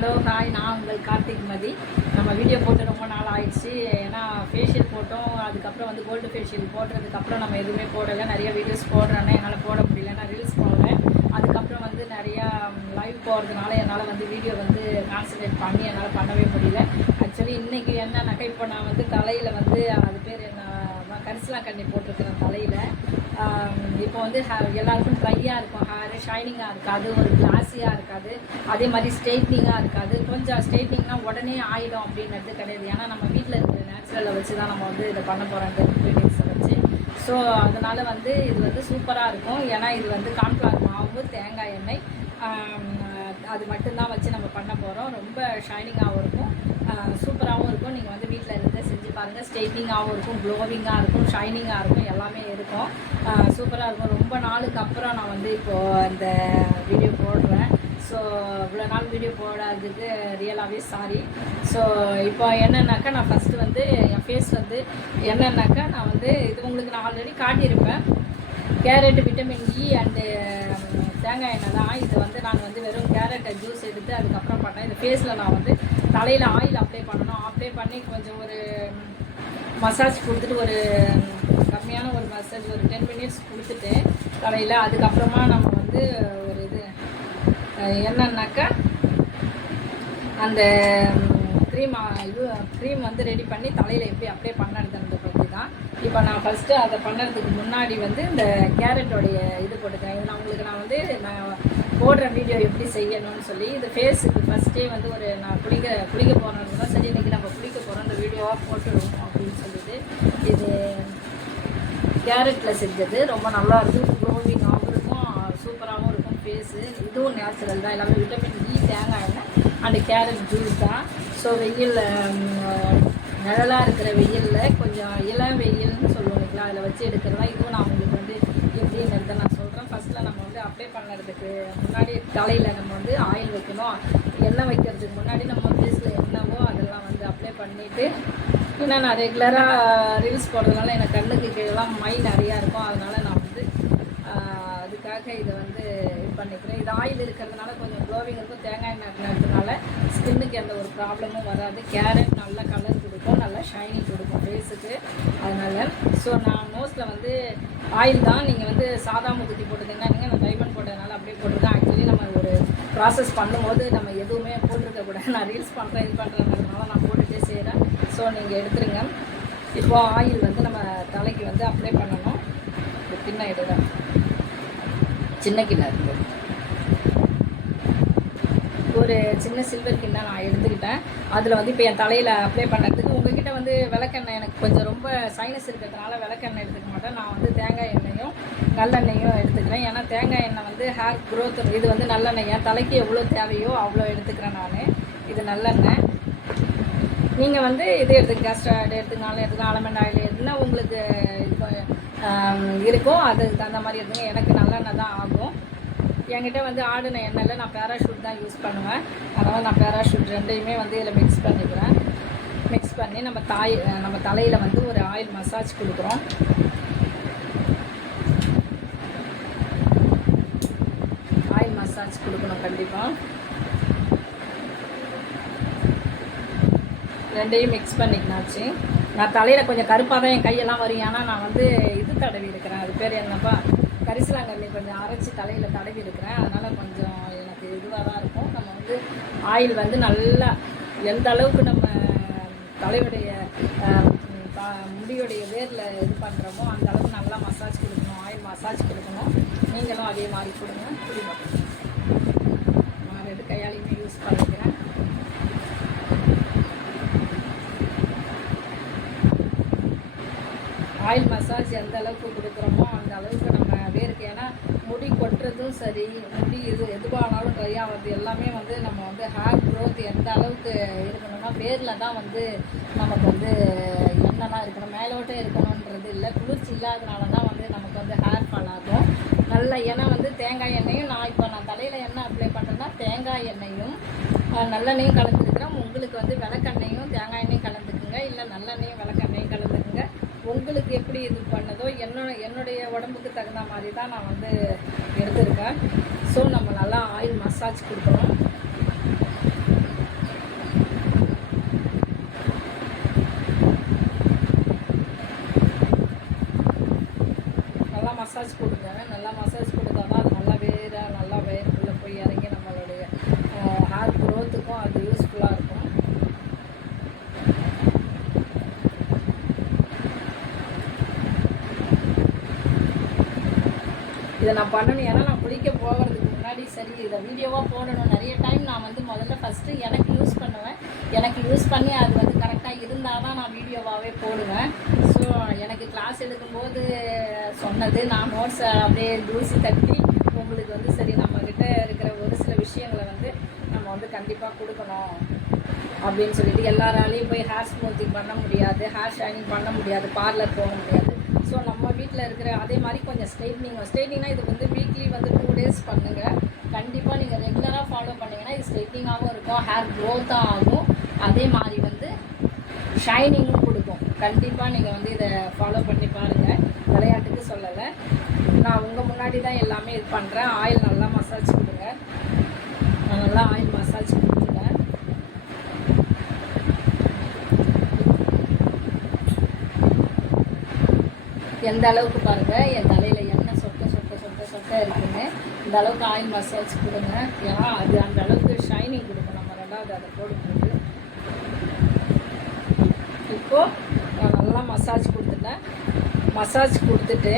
Hello hi, நான் உங்கள் கார்த்திக் மதி. நம்ம வீடியோ போட்டு ரொம்ப நாள் ஆயிடுச்சு. ஏன்னா ஃபேஷியல் போட்டோம், அதுக்கப்புறம் வந்து கோல்டு ஃபேஷியல் போடுறதுக்கப்புறம் நம்ம எதுவுமே போடலை. நிறைய வீடியோஸ் போடுறேன்னா என்னால் போட முடியல, நான் ரீல்ஸ் போடுறேன். அதுக்கப்புறம் வந்து நிறையா லைவ் போகிறதுனால என்னால் வந்து வீடியோ வந்து கான்சன்ட்ரேட் பண்ணி என்னால் பண்ணவே முடியல. ஆக்சுவலி இன்றைக்கி என்னன்னாக்கா, இப்போ நான் வந்து தலையில் வந்து அது பேர் என்ன கரிசலாங்கண்ணி போட்டிருக்கிறேன் தலையில். இப்போ வந்து எல்லாருக்கும் ட்ரையாக இருக்கும், ஹேரு ஷைனிங்காக இருக்காது, ஒரு கிளாஸியாக இருக்காது, அதே மாதிரி ஸ்ட்ரெயிட்னிங்காக இருக்காது. கொஞ்சம் ஸ்ட்ரெயிட்னிங்னால் உடனே ஆகிடும் அப்படின்றது கிடையாது. ஏன்னா நம்ம வீட்டில் இருக்கிற நேச்சுரலை வச்சு தான் நம்ம வந்து இதை பண்ண போகிறோம், இந்த இன்க்ரீடியன்ஸை வச்சு. ஸோ அதனால் வந்து இது வந்து சூப்பராக இருக்கும். ஏன்னா இது வந்து கார்ன்ஃப்ளவர் மாவு, தேங்காய் எண்ணெய், அது மட்டும்தான் வச்சு நம்ம பண்ண போகிறோம். ரொம்ப ஷைனிங்காகவும் இருக்கும், சூப்பராகவும் இருக்கும். நீங்கள் வந்து வீட்டில் இருந்து செஞ்சு பாருங்கள். ஸ்ட்ரெயிட்னிங்காகவும் இருக்கும், க்ளோவிங்காக இருக்கும், ஷைனிங்காக இருக்கும், எல்லாமே இருக்கும். சூப்பராக இருக்கும். ரொம்ப நாளுக்கு அப்புறம் நான் வந்து இப்போது இந்த வீடியோ போடுறேன். ஸோ இவ்வளோ நாள் வீடியோ போடாததுக்கு ரியலாகவே சாரி. ஸோ இப்போ என்னன்னாக்கா, நான் ஃபஸ்ட்டு வந்து என் ஃபேஸ் வந்து என்னன்னாக்கா, நான் வந்து இது உங்களுக்கு நான் ஆல்ரெடி காட்டியிருப்பேன். கேரட், விட்டமின் இ அண்டு தேங்காய் எண்ணெய் தான். இது வந்து நான் வந்து வெறும் கேரட்டை ஜூஸ் எடுத்து அதுக்கப்புறம் பண்ணேன். இந்த ஃபேஸில் நான் வந்து தலையில் ஆயில் அப்ளை பண்ணணும். அப்ளை பண்ணி கொஞ்சம் ஒரு மசாஜ் கொடுத்துட்டு, ஒரு கம்மியான ஒரு மசாஜ் ஒரு 10 மினிட்ஸ் கொடுத்துட்டு தலையில், அதுக்கப்புறமா நம்ம வந்து ஒரு இது என்னன்னாக்கா அந்த க்ரீம் வந்து ரெடி பண்ணி தலையில் எப்படி அப்ளை பண்ணுறதுன்றத பற்றி தான். இப்போ நான் ஃபஸ்ட்டு அதை பண்ணுறதுக்கு முன்னாடி வந்து இந்த கேரட்டோடைய இது போட்டுக்கிறேன். இது நான் வந்து நான் போடுற வீடியோ எப்படி செய்யணும்னு சொல்லி, இது ஃபேஸுக்கு ஃபஸ்ட்டே வந்து ஒரு நான் குளிக்க போகிறோன்னு தான். சரி, இன்றைக்கி நம்ம குளிக்க போகிறோம், இந்த வீடியோவாக போட்டுடுவோம் அப்படின்னு சொல்லிட்டு இது கேரட்டில் செஞ்சது. ரொம்ப நல்லா இருக்கும், க்ளோவிங்காகவும் இருக்கும், சூப்பராகவும் இருக்கும் ஃபேஸு. இதுவும் நேச்சுரல் தான், எல்லாமே விட்டமின் இ, தேங்காய் எண்ணெய் அண்டு கேரட் ஜூஸ் தான். ஸோ வெயில் நிழலாக இருக்கிற வெயிலில் கொஞ்சம் இளம் வெயில்னு சொல்லுவோம் இல்லைங்களா, அதில் வச்சு எடுக்கிறதுலாம். இதுவும் நான் உங்களுக்கு வந்து எப்படின்னு நான் சொல்கிறேன். ஃபஸ்ட்டில் நம்ம வந்து அப்ளை பண்ணுறதுக்கு முன்னாடி தலையில் நம்ம வந்து ஆயில் வைக்கணும். எண்ணெய் வைக்கிறதுக்கு முன்னாடி நம்ம ஃபேஸில் என்னவோ அதெல்லாம் வந்து அப்ளை பண்ணிவிட்டு, ஏன்னா நான் ரெகுலராக ரீல்ஸ் போடுறதுனால எனக்கு கண்ணுக்கு கீழெல்லாம் மை நிறையா இருக்கும். அதனால் நான் வந்து அதுக்காக இதை வந்து இது பண்ணிக்கிறேன். இது ஆயில் இருக்கிறதுனால கொஞ்சம் க்ளோவிங் இருக்கும். தேங்காய் எண்ணெய் இருக்கிறதுனால ஸ்கின்னுக்கு எந்த ஒரு ப்ராப்ளமும் வராது. கேரட் நல்ல கலர் கொடுக்கும், நல்லா ஷைனிங் கொடுக்கும் ஃபேஸுக்கு. அதனால் ஸோ நான் மோஸ்ட்டில் வந்து ஆயில் தான். நீங்கள் வந்து சாதா முகுத்தி போட்டுக்கிங்கன்னா, நீங்கள் நான் டைமண்ட் போட்டதுனால அப்படியே போட்டுருக்கேன். ஆக்சுவலி நம்ம ஒரு ப்ராசஸ் பண்ணும்போது நம்ம எதுவுமே போட்டிருக்கக்கூடாது. நான் ரீல்ஸ் பண்ணுறேன், இது பண்ணுறதுனால நான் போட்டுகிட்டே செய்கிறேன். ஸோ நீங்கள் எடுத்துருங்க. இப்போது ஆயில் வந்து நம்ம தலைக்கு வந்து அப்ளை பண்ணணும். ஒரு சின்ன இதுதான், சின்ன கிண்ணம் இருக்குது, ஒரு சின்ன சில்வர் கிண்ணம் நான் எடுத்துக்கிட்டேன். அதில் வந்து இப்போ என் தலையில் அப்ளை பண்ணுறதுக்கு உங்கள்கிட்ட வந்து விளக்கெண்ணெய், எனக்கு கொஞ்சம் ரொம்ப சைனஸ் இருக்கிறதுனால விளக்கெண்ணெய் எடுத்துக்க மாட்டேன். நான் வந்து தேங்காய் எண்ணெயும் நல்லெண்ணெயும் எடுத்துக்கிறேன். ஏன்னா தேங்காய் எண்ணெய் வந்து ஹேர் க்ரோத், இது வந்து நல்லெண்ணெய். என் தலைக்கு எவ்வளோ தேவையோ அவ்வளோ எடுத்துக்கிறேன் நான். இது நல்லெண்ணெய். நீங்கள் வந்து இது கேஸ்டர்ட் எடுத்துக்கினாலும் எடுத்துக்கலாம், ஆல்மண்ட் ஆயில் எதுனா உங்களுக்கு இருக்கும், அதுக்கு தகுந்த மாதிரி எடுத்துங்க. எனக்கு நல்லெண்ணெய் தான் ஆகும். என்கிட்ட வந்து ஆடின எண்ணெயில் நான் பேராஷூட் தான் யூஸ் பண்ணுவேன். அதனால் நான் பேராஷூட் ரெண்டையுமே வந்து இதில் மிக்ஸ் பண்ணிக்கிறேன். மிக்ஸ் பண்ணி நம்ம தலையில் வந்து ஒரு ஆயில் மசாஜ் கொடுக்குறோம். ஆயில் மசாஜ் கொடுக்கணும் கண்டிப்பாக. ரெண்டையும் மிக்ஸ் பண்ணிக்கினாச்சு. நான் தலையில் கொஞ்சம் கருப்பாக தான் என் கையெல்லாம் வரும். ஏன்னா நான் வந்து இது தடவி இருக்கிறேன், அது பேர் என்னப்பா, கரிசலாங்கண்ணி கொஞ்சம் அரைச்சி தலையில் தடவி இருக்கிறேன். அதனால் கொஞ்சம் எனக்கு இதுவாக தான் இருக்கும். நம்ம வந்து ஆயில் வந்து நல்லா எந்த அளவுக்கு நம்ம தலையுடைய முடியுடைய வேரில் இது பண்ணுறோமோ அந்த அளவுக்கு நல்லா மசாஜ் கொடுக்கணும், ஆயில் மசாஜ் கொடுக்கணும். நீங்களும் அதே மாதிரி கொடுங்க. புரியும், நான் 2 கையாலையுமே யூஸ் பண்ணிக்கிறேன். ஆயில் மசாஜ் எந்த அளவுக்கு கொடுக்குறோமோ அந்த அளவுக்கு நம்ம வேருக்கு, ஏன்னா முடி கொட்டுறதும் சரி, முடி எதுவானாலும் ட்ரை ஆகிறது எல்லாமே வந்து நம்ம வந்து ஹேர் க்ரோத் எந்த அளவுக்கு இருக்கணும்னா வேரில் தான் வந்து நமக்கு வந்து எண்ணெய்லாம் இருக்கணும். மேலோட்டம் இருக்கணுன்றது இல்லை, குளிர்ச்சி இல்லாதனால தான் வந்து நமக்கு வந்து ஹேர் ஃபால் ஆகும். நல்ல ஏன்னா வந்து தேங்காய் எண்ணெயும் நான் தலையில் எண்ணெய் அப்ளை பண்ணுறேன்னா தேங்காய் எண்ணெயும் நல்லெண்ணெயும் கலந்துருக்கிறேன். உங்களுக்கு வந்து விளக்கெண்ணையும் தேங்காய் எண்ணெயும் கலந்துக்குங்க, இல்லை நல்லெண்ணெயும் விளக்கெண்ணையும் கலந்துக்குங்க. உங்களுக்கு எப்படி இது பண்ணதோ என்னுடைய உடம்புக்கு தகுந்த மாதிரி தான் நான் வந்து எடுத்துருக்கேன். ஸோ நம்ம நல்லா ஆயில் மசாஜ் கொடுக்கணும். இதை நான் பண்ணணும். ஏன்னா நான் குளிக்க போகிறதுக்கு முன்னாடி சரி இதை வீடியோவாக போடணும். நிறைய டைம் நான் வந்து முதல்ல ஃபஸ்ட்டு எனக்கு யூஸ் பண்ணுவேன். எனக்கு யூஸ் பண்ணி அது வந்து கரெக்டாக இருந்தால் தான் நான் வீடியோவாகவே போடுவேன். ஸோ எனக்கு கிளாஸ் எடுக்கும்போது சொன்னது நான் நோட்ஸை அப்படியே தூசி தட்டி உங்களுக்கு வந்து சரி நம்மக்கிட்ட இருக்கிற ஒரு சில விஷயங்களை வந்து நம்ம வந்து கண்டிப்பாக கொடுக்கணும் அப்படின்னு சொல்லிட்டு எல்லாராலையும் போய் ஹேர் ஸ்மூத்திங் பண்ண முடியாது, ஹேர் ஷைனிங் பண்ண முடியாது, பார்லர் போக முடியாது. ஸோ நம்ம வீட்டில் இருக்கிற அதே மாதிரி கொஞ்சம் ஸ்ட்ரைட்னிங்னா இது வந்து வீக்லி வந்து 2 days பண்ணுங்கள். கண்டிப்பாக நீங்கள் ரெகுலராக ஃபாலோ பண்ணிங்கன்னா இது ஸ்ட்ரைட்னிங்காகவும் இருக்கும், ஹேர் க்ரோத்தாக ஆகும், அதே மாதிரி வந்து ஷைனிங்கும் கொடுக்கும். கண்டிப்பாக நீங்கள் வந்து இதை ஃபாலோ பண்ணி பாருங்கள். விளையாட்டுக்கு சொல்லலை, நான் உங்கள் முன்னாடி தான் எல்லாமே இது பண்ணுறேன். ஆயில் நல்லா மசாஜ் கொடுங்க. நான் நல்லா ஆயில் மசாஜ் கொடுத்துட்டேன். எந்த அளவுக்கு பாருங்கள் என் தலையில் எண்ணெய் சொட்ட இருக்குன்னு இந்த அளவுக்கு ஆயில் மசாஜ் கொடுங்க. ஏன்னா அது அந்த அளவுக்கு ஷைனிங் கொடுக்கும். நம்ம ரெண்டாவது அதை போடும்போது இப்போது நான் நல்லா மசாஜ் கொடுத்துட்டேன். மசாஜ் கொடுத்துட்டு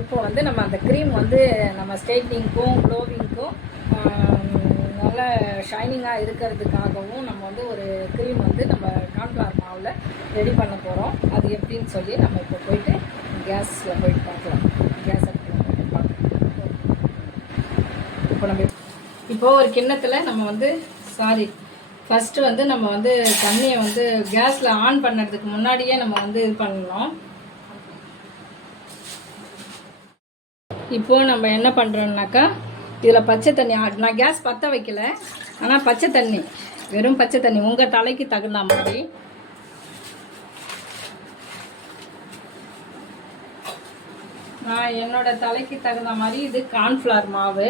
இப்போ வந்து நம்ம அந்த க்ரீம் வந்து நம்ம ஸ்ட்ரைட்னிங்க்கும் க்ளோவிங்க்கும் நல்ல ஷைனிங்காக இருக்கிறதுக்காகவும் நம்ம வந்து ஒரு க்ரீம் வந்து நம்ம கார்ன்ஃப்ளவர் மாவில் ரெடி பண்ண போகிறோம். அது எப்படின்னு சொல்லி நம்ம இப்போ போயிட்டு கேஸில் போயிட்டு பார்க்கலாம். கேஸ் அடுப்பில் போயிட்டு பார்க்கலாம். இப்போ ஒரு கிண்ணத்தில் நம்ம வந்து ஃபஸ்ட்டு வந்து நம்ம வந்து தண்ணியை வந்து கேஸில் ஆன் பண்ணுறதுக்கு முன்னாடியே நம்ம வந்து இது பண்ணணும். இப்போது நம்ம என்ன பண்ணுறோம்னாக்கா இதில் பச்சை தண்ணி நான் கேஸ் பற்ற வைக்கல, ஆனால் பச்சை தண்ணி, வெறும் பச்சை தண்ணி உங்கள் தலைக்கு தகுந்த மாதிரி. நான் என்னோட தலைக்கு தகுந்த மாதிரி இது கார்ன்ஃப்ளவர் மாவு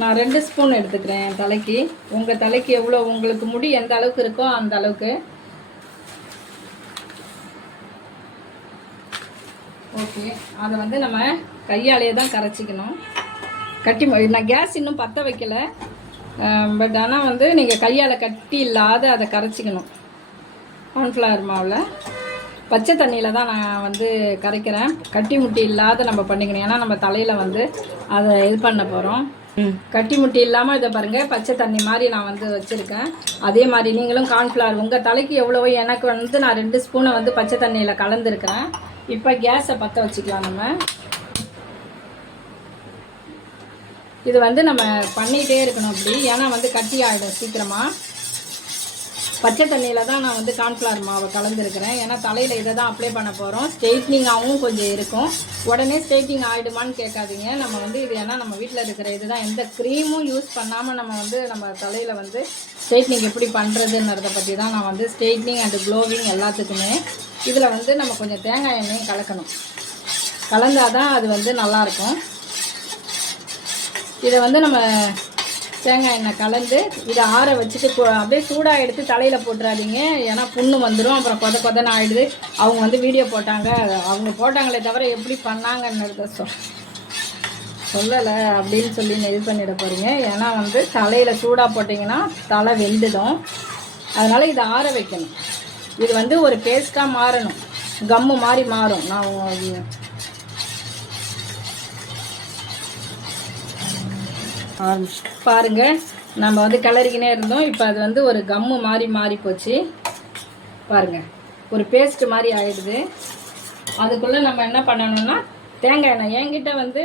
நான் 2 ஸ்பூன் எடுத்துக்கிறேன் என் தலைக்கு. உங்கள் தலைக்கு எவ்வளோ உங்களுக்கு முடி எந்த அளவுக்கு இருக்கோ அந்த அளவுக்கு. ஓகே, அதை வந்து நம்ம கையாலேயே தான் கரைச்சிக்கணும். நான் கேஸ் இன்னும் பற்ற வைக்கல, பட் ஆனால் வந்து நீங்கள் கையால் கட்டி இல்லாத அதை கரைச்சிக்கணும். கார்ன்ஃப்ளவர் மாவில் பச்சை தண்ணியில் தான் நான் வந்து கரைக்கிறேன். கட்டி முட்டி இல்லாத நம்ம பண்ணிக்கணும். ஏன்னா நம்ம தலையில் வந்து அதை இது பண்ண போகிறோம். கட்டி முட்டி இல்லாமல் இதை பாருங்கள் பச்சை தண்ணி மாதிரி நான் வந்து வச்சுருக்கேன். அதே மாதிரி நீங்களும் கார்ன்ஃப்ளவர் உங்கள் தலைக்கு எவ்வளவோ, எனக்கு வந்து நான் 2 ஸ்பூனை வந்து பச்சை தண்ணியில் கலந்துருக்கிறேன். இப்போ கேஸை பற்ற வச்சுக்கலாம். நம்ம இது வந்து நம்ம பண்ணிகிட்டே இருக்கணும் அப்படி, ஏன்னா வந்து கட்டி ஆகிடும் சீக்கிரமாக. பச்சை தண்ணியில் தான் நான் வந்து கார்ன்ஃப்ளவர் மாவை கலந்துருக்கிறேன். ஏன்னா தலையில் இதை தான் அப்ளை பண்ண போகிறோம். ஸ்ட்ரெயிட்னிங்காகவும் கொஞ்சம் இருக்கும். உடனே ஸ்ட்ரெயிட்னிங் ஆகிடுமான்னு கேட்காதீங்க. நம்ம வந்து இது ஏன்னா நம்ம வீட்டில் இருக்கிற இது தான், எந்த க்ரீமும் யூஸ் பண்ணாமல் நம்ம வந்து நம்ம தலையில் வந்து ஸ்ட்ரெயிட்னிங் எப்படி பண்ணுறதுன்றதை பற்றி தான் நான் வந்து ஸ்ட்ரெயிட்னிங் அண்டு க்ளோவிங் எல்லாத்துக்குமே. இதில் வந்து நம்ம கொஞ்சம் தேங்காய் எண்ணெயும் கலக்கணும். கலந்தால் தான் அது வந்து நல்லாயிருக்கும். இதை வந்து நம்ம தேங்காய் எண்ணெய் கலந்து இதை ஆற வச்சுட்டு அப்படியே சூடாக எடுத்து தலையில் போட்டுறாதீங்க. ஏன்னா புண்ணு வந்துடும், அப்புறம் கொதன்னு ஆகிடுது. அவங்க வந்து வீடியோ போட்டாங்க, அவங்க போட்டாங்களே தவிர எப்படி பண்ணாங்கன்னு சொல்லலை அப்படின்னு சொல்லி இது பண்ணிட போகிறீங்க. ஏன்னா வந்து தலையில் சூடாக போட்டிங்கன்னா தலை வெந்துடும். அதனால் இதை ஆற வைக்கணும். இது வந்து ஒரு பேஸ்ட்டாக மாறணும், கம்மு மாதிரி மாறும். நான் பாருங்கள், நம்ம வந்து கிளறிக்கினே இருந்தோம். இப்போ அது வந்து ஒரு கம்மு மாதிரி மாறி போச்சு. பாருங்கள், ஒரு பேஸ்ட் மாதிரி ஆகிடுது. அதுக்குள்ளே நம்ம என்ன பண்ணணும்னா தேங்காய் எண்ணெய், என்கிட்ட வந்து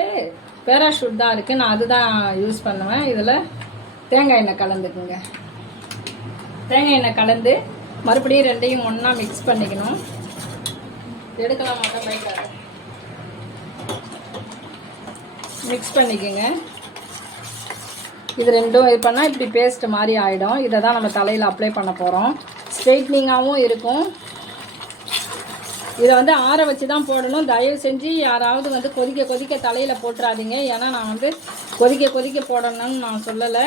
பேராஷூட் தான் இருக்குது, நான் அதுதான் யூஸ் பண்ணுவேன். இதில் தேங்காய் எண்ணெய் கலந்துக்குங்க. தேங்காய் எண்ணெய் கலந்து மறுபடியும் ரெண்டையும் ஒன்றா மிக்ஸ் பண்ணிக்கணும். எடுக்கலாம் மட்டும் பைக்காக மிக்ஸ் பண்ணிக்கோங்க. இது ரெண்டும் இது பண்ணால் இப்படி பேஸ்ட் மாதிரி ஆகிடும். இதை தான் நம்ம தலையில் அப்ளை பண்ண போகிறோம். ஸ்ட்ரெயிட்னிங்காகவும் இருக்கும். இதை வந்து ஆற வச்சு தான் போடணும். தயவு செஞ்சு யாராவது வந்து கொதிக்க தலையில் போட்டுறாதீங்க. ஏன்னா நான் வந்து கொதிக்க போடணும்னு நான் சொல்லலை.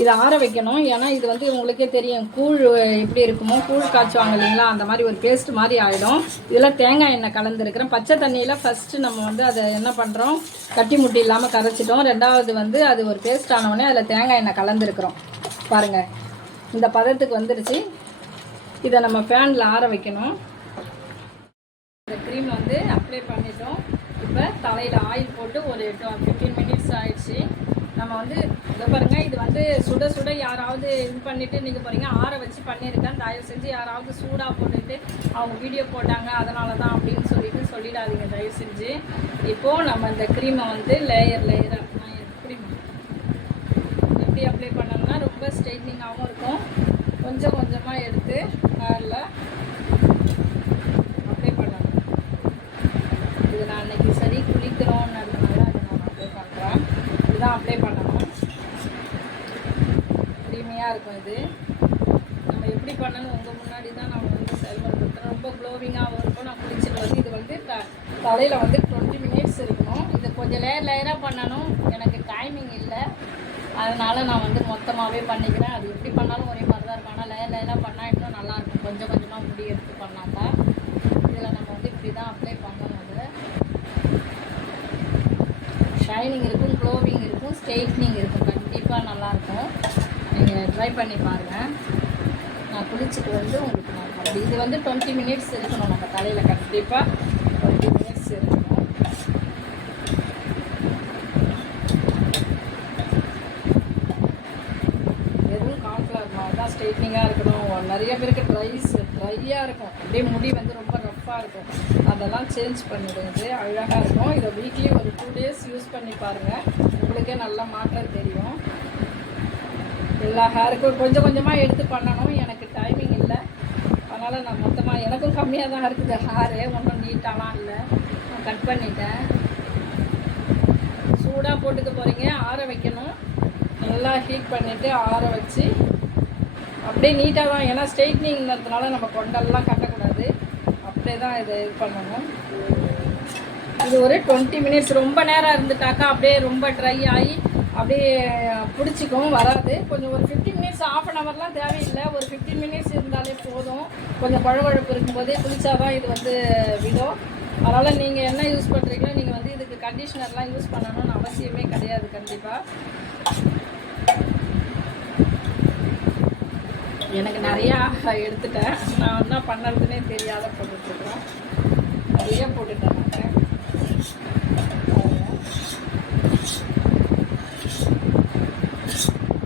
இதை ஆற வைக்கணும். ஏன்னா இது வந்து உங்களுக்கே தெரியும், கூழ் எப்படி இருக்குமோ, கூழ் காய்ச்சுவாங்க இல்லைங்களா, அந்த மாதிரி ஒரு பேஸ்ட் மாதிரி ஆகிடும். இதில் தேங்காய் எண்ணெய் கலந்துருக்கிறேன். பச்சை தண்ணியில் ஃபஸ்ட்டு நம்ம வந்து அதை என்ன பண்ணுறோம், கட்டி முட்டி இல்லாமல் கரைச்சிட்டோம். ரெண்டாவது வந்து அது ஒரு பேஸ்ட் ஆனவுடனே அதில் தேங்காய் எண்ணெய் கலந்துருக்குறோம். பாருங்கள், இந்த பதத்துக்கு வந்துடுச்சு. இதை நம்ம ஃபேனில் ஆற வைக்கணும். இந்த க்ரீம் வந்து அப்ளை பண்ணிட்டோம். இப்போ தலையில் ஆயில் போட்டு ஒரு 15 மினிட்ஸ் ஆயிடுச்சு. நம்ம வந்து இதை பாருங்கள், இது வந்து சுட சுட யாராவது இது பண்ணிவிட்டு நீங்கள் போகிறீங்க ஆற வச்சு பண்ணியிருக்கேன். தயவு செஞ்சு யாராவது சூடாக போட்டுட்டு அவங்க வீடியோ போட்டாங்க அதனால தான் அப்படின்னு சொல்லிடாதீங்க தயவு செஞ்சு. இப்போது நம்ம இந்த க்ரீமை வந்து லேயராக எப்படி அப்ளை பண்ணோம்னா ரொம்ப ஸ்ட்ரைட்னிங்காகவும் இருக்கும். கொஞ்சம் கொஞ்சமாக எடுத்து ஹேரில் அப்ளை பண்ணணும். இது நான் அன்றைக்கி சரி குளிக்கிறோன்னதுனால அதை நான் அப்ளை பண்ணுறேன். இதுதான் அப்ளை பண்ணணும். க்ரீமியாக இருக்கும். இது நம்ம எப்படி பண்ணணும் உங்கள் முன்னாடி தான் நம்ம வந்து செயல்படுத்துகிறோம். ரொம்ப க்ளோவிங்காகவும் இருக்கும். நான் குளிச்சுட்டு வந்து இது வந்து தலையில் வந்து 20 மினிட்ஸ் இருக்கணும். இது கொஞ்சம் லேயராக பண்ணணும். எனக்கு டைமிங் இல்லை, அதனால் நான் வந்து மொத்தமாகவே பண்ணிக்கிறேன். அது எப்படி பண்ணாலும் ஒரே மாதிரி தான் இருக்கும். ஆனால் லேயராக பண்ணால் இன்னும் நல்லாயிருக்கும். கொஞ்சம் கொஞ்சமாக முடி எடுத்து பண்ணாக்கா. இதில் நம்ம வந்து இப்படி தான் அப்ளை பண்ணணும். அது ஷைனிங் இருக்கும், க்ளோவிங் இருக்கும், ஸ்ட்ரெயிட்னிங் இருக்கும். கண்டிப்பாக நல்லாயிருக்கும். நீங்கள் ட்ரை பண்ணி பாருங்கள். நான் குளிச்சுட்டு வந்து உங்களுக்கு நான் பண்ணுறேன். இது வந்து 20 மினிட்ஸ் இருக்கணும். நம்ம தலையில் கண்டிப்பாக 20 மினிட்ஸ் இருக்கணும். தான் ஸ்ட்ரைட்னிங்காக இருக்கணும். நிறைய பேருக்கு ட்ரையாக இருக்கும். அப்படியே முடி வந்து ரொம்ப ரஃப்பாக இருக்கும். அதெல்லாம் சேஞ்ச் பண்ணிடுது, அழகாக இருக்கும். இதை வீக்லி ஒரு 2 டேஸ் யூஸ் பண்ணி பாருங்கள். உங்களுக்கே நல்லா மாற்றம் தெரியும். எல்லா ஹேருக்கும் கொஞ்சம் கொஞ்சமாக எடுத்து பண்ணணும். எனக்கு டைமிங் இல்லை, அதனால் நான் மொத்தமாக எனக்கும் கம்மியாக தான் இருக்குது ஹேரு. ஒன்றும் நீட்டாலாம் இல்லை. நான் கட் பண்ணிட்டேன். சூடாக போட்டுக்க போகிறீங்க, ஆற வைக்கணும். நல்லா ஹீட் பண்ணிவிட்டு ஆற வச்சு அப்படியே நீட்டாக தான். ஏன்னா ஸ்ட்ரெயிட்னிங்கிறதுனால நம்ம கொண்டெல்லாம் கட்டக்கூடாது. அப்படியே தான் இதை இது பண்ணணும். இது ஒரு 20 மினிட்ஸ். ரொம்ப நேரம் இருந்துட்டாக்கா அப்படியே ரொம்ப ட்ரை ஆகி அப்படியே பிடிச்சிக்கும், வராது. கொஞ்சம் ஒரு 15 மினிட்ஸ், ½ அன் ஹவர்லாம் தேவையில்லை. ஒரு 15 மினிட்ஸ் இருந்தாலே போதும். கொஞ்சம் பழவழப்பு இருக்கும்போதே குளிச்சாதான் இது வந்து விடும். அதனால் நீங்கள் என்ன யூஸ் பண்ணுறீங்களோ நீங்கள் வந்து இதுக்கு கண்டிஷ்னர்லாம் யூஸ் பண்ணணும்னு அவசியமே கிடையாது. கண்டிப்பாக எனக்கு நிறையா எடுத்துட்டேன். நான் என்ன பண்ணுறதுனே தெரியாத போட்டுட்ருக்கேன். நிறைய போட்டுட்டேன் நான்.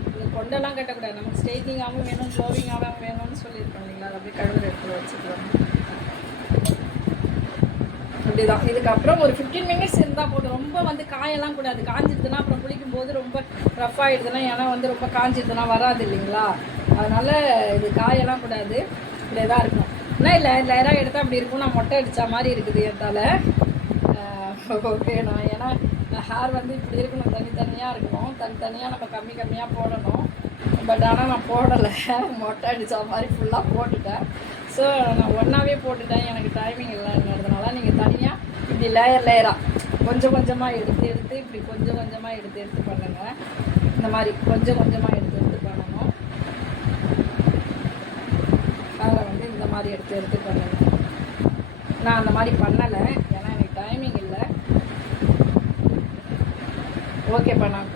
இது கொண்டெல்லாம் கட்டக்கூடாது. நமக்கு ஸ்ட்ரெயிட்னிங்காகவும் வேணும், க்ளோவிங்காகவும் வேணும்னு சொல்லியிருக்கோம் இல்லைங்களா. அது அப்படியே கழுவுற இடத்துல வச்சுக்கலாம். அப்படிதான். இதுக்கப்புறம் ஒரு 15 மினிட்ஸ் இருந்தால் போதும். ரொம்ப வந்து காயெல்லாம் கூடாது. காஞ்சிடுதுன்னா அப்புறம் குளிக்கும்போது ரொம்ப ரஃப் ஆகிடுதுன்னா, ஏன்னா வந்து ரொம்ப காஞ்சிடுதுன்னா வராது இல்லைங்களா. அதனால் இது காயெல்லாம் கூடாது. இப்படியே தான் இருக்கணும். ஆனால் லேயராக எடுத்தால் அப்படி இருக்கும். நான் மொட்டை அடித்த மாதிரி இருக்குது என் தலை. ஓகே, நான் ஏன்னா ஹேர் வந்து இப்படி இருக்கணும், தனித்தனியாக இருக்கணும். தனித்தனியாக நம்ம கம்மியாக போடணும். பட் ஆனால் நான் போடலை, மொட்டை அடித்த மாதிரி ஃபுல்லாக போட்டுட்டேன். ஸோ நான் ஒன்றாவே போட்டுட்டேன். எனக்கு டைமிங் இல்லைன்றதுனால நீங்கள் தனியாக இப்படி லேயராக கொஞ்சம் கொஞ்சமாக எடுத்து இப்படி கொஞ்சம் கொஞ்சமாக எடுத்து பண்ணுங்கள். இந்த மாதிரி கொஞ்சம் கொஞ்சமாக எடுத்து பண்ணணும். அதில் வந்து இந்த மாதிரி எடுத்து பண்ணணும். நான் அந்த மாதிரி பண்ணலை, ஏன்னா எனக்கு டைமிங் இல்லை. ஓகேப்பா, நான்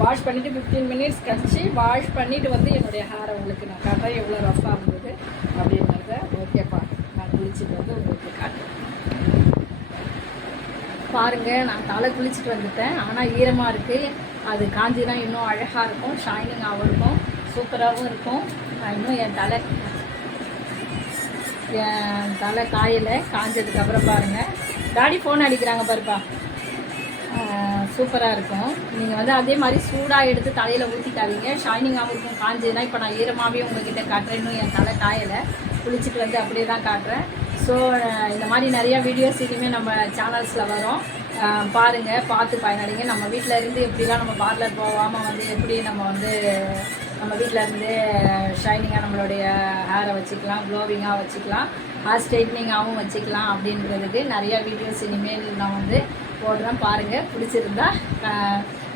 வாஷ் பண்ணிவிட்டு 15 மினிட்ஸ் கழிச்சு வாஷ் பண்ணிவிட்டு வந்து என்னுடைய ஹேரை உங்களுக்கு நான் காட்டுறேன் எவ்வளோ ரஃப்பாக இருந்தது அப்படின்றத. ஓகேப்பா, நான் குளிச்சுட்டு வந்து உங்களுக்கு காட்டுறேன். பாருங்கள், நான் தலை குளிச்சுட்டு வந்துட்டேன். ஆனால் ஈரமாக இருக்குது. அது காஞ்சினா இன்னும் அழகாக இருக்கும், ஷைனிங்காகவும் இருக்கும், சூப்பராகவும் இருக்கும். நான் இன்னும் என் தலை காயலை. காஞ்சதுக்கப்புறம் பாருங்கள், டாடி ஃபோன் அடிக்கிறாங்க பாருப்பா. சூப்பராக இருக்கும். நீங்கள் வந்து அதே மாதிரி சூடாக எடுத்து தலையில் ஊற்றிக்காதீங்க. ஷைனிங்காகவும் இருக்கும். காஞ்சதுன்னா இப்போ நான் ஈரமாகவே உங்கள்கிட்ட காட்டுறேன். இன்னும் என் தலை காயலை. குளிச்சுட்டு வந்து அப்படியே தான் காட்டுறேன். ஸோ இந்த மாதிரி நிறையா வீடியோஸ் இனிமேல் நம்ம சேனல்ஸில் வரும். பாருங்கள், பார்த்து பயனடைங்க. நம்ம வீட்டில் இருந்து எப்படிலாம் நம்ம பார்லர் போகாமல் வந்து எப்படி நம்ம வந்து நம்ம வீட்டில் இருந்து ஷைனிங்காக நம்மளுடைய ஹேரை வச்சுக்கலாம், க்ளோவிங்காக வச்சுக்கலாம், ஹேர் ஸ்ட்ரைட்னிங்காகவும் வச்சுக்கலாம் அப்படின்றதுக்கு நிறையா வீடியோஸ் இனிமேல் நான் வந்து போடுறேன். பாருங்கள், பிடிச்சிருந்தா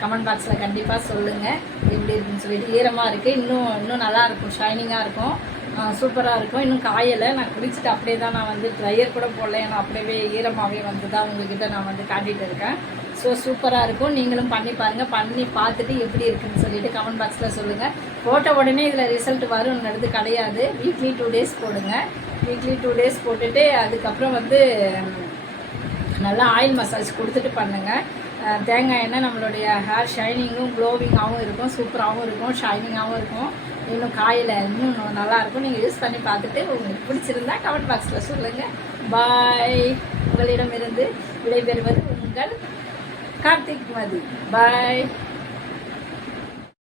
கமெண்ட் பாக்ஸில் கண்டிப்பாக சொல்லுங்கள் எப்படி இருக்குன்னு சொல்லிட்டு. ஈரமாக இருக்குது, இன்னும் நல்லாயிருக்கும், ஷைனிங்காக இருக்கும், சூப்பராக இருக்கும். இன்னும் காயலை. நான் குளிச்சுட்டு அப்படியே தான் நான் வந்து ட்ரையர் கூட போடல. ஏன்னா அப்படியே ஈரமாகவே வந்து தான் உங்கள்கிட்ட நான் வந்து காட்டிகிட்டு இருக்கேன். ஸோ சூப்பராக இருக்கும். நீங்களும் பண்ணி பாருங்கள். பண்ணி பார்த்துட்டு எப்படி இருக்குன்னு சொல்லிட்டு கமெண்ட் பாக்ஸில் சொல்லுங்கள். போட்ட உடனே இதில் ரிசல்ட் வரும்ன்றது கிடையாது. வீக்லி 2 டேஸ் போடுங்க. வீக்லி 2 டேஸ் போட்டுட்டு அதுக்கப்புறம் வந்து நல்லா ஆயில் மசாஜ் கொடுத்துட்டு பண்ணுங்கள். தேங்காய் எண்ணெய் நம்மளுடைய ஹேர் ஷைனிங்கும் க்ளோவிங்காகவும் இருக்கும், சூப்பராகவும் இருக்கும், ஷைனிங்காகவும் இருக்கும். இன்னும் காயில் இன்னும் நல்லாயிருக்கும். நீங்கள் யூஸ் பண்ணி பார்த்துட்டு உங்களுக்கு பிடிச்சிருந்தா கமெண்ட் பாக்ஸில் சொல்லுங்கள். பாய். உங்களிடமிருந்து விடைபெறுவது உங்கள் கார்த்திக் மதி. பாய்.